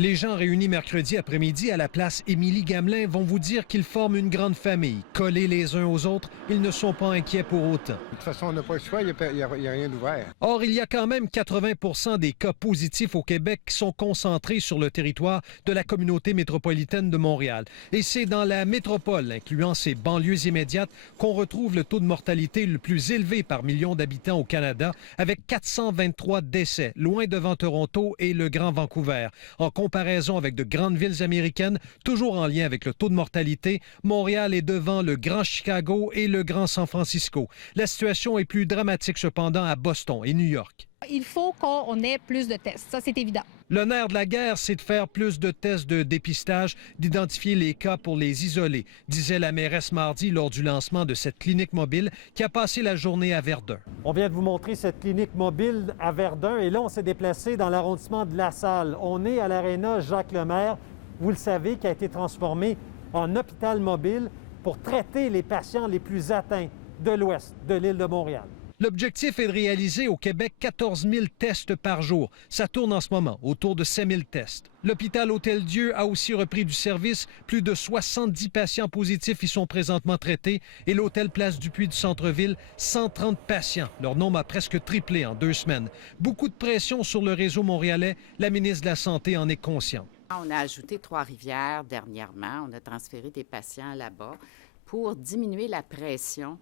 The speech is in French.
Les gens réunis mercredi après-midi à la place Émilie-Gamelin vont vous dire qu'ils forment une grande famille. Collés les uns aux autres, ils ne sont pas inquiets pour autant. De toute façon, on n'a pas le choix, il n'y a rien d'ouvert. Or, il y a quand même 80 des cas positifs au Québec qui sont concentrés sur le territoire de la communauté métropolitaine de Montréal. Et c'est dans la métropole, incluant ses banlieues immédiates, qu'on retrouve le taux de mortalité le plus élevé par million d'habitants au Canada, avec 423 décès, loin devant Toronto et le Grand Vancouver. En comparaison avec de grandes villes américaines, toujours en lien avec le taux de mortalité, Montréal est devant le Grand Chicago et le Grand San Francisco. La situation est plus dramatique cependant à Boston et New York. Il faut qu'on ait plus de tests, ça c'est évident. Le nerf de la guerre, c'est de faire plus de tests de dépistage, d'identifier les cas pour les isoler, disait la mairesse mardi lors du lancement de cette clinique mobile qui a passé la journée à Verdun. On vient de vous montrer cette clinique mobile à Verdun et là, on s'est déplacé dans l'arrondissement de La Salle. On est à l'aréna Jacques-Lemaire, vous le savez, qui a été transformé en hôpital mobile pour traiter les patients les plus atteints de l'ouest de l'île de Montréal. L'objectif est de réaliser au Québec 14 000 tests par jour. Ça tourne en ce moment autour de 5 000 tests. L'hôpital Hôtel-Dieu a aussi repris du service. Plus de 70 patients positifs y sont présentement traités. Et l'hôtel Place du Puy du centre-ville, 130 patients. Leur nombre a presque triplé en 2 semaines. Beaucoup de pression sur le réseau montréalais. La ministre de la Santé en est consciente. On a ajouté Trois-Rivières dernièrement. On a transféré des patients là-bas pour diminuer la pression.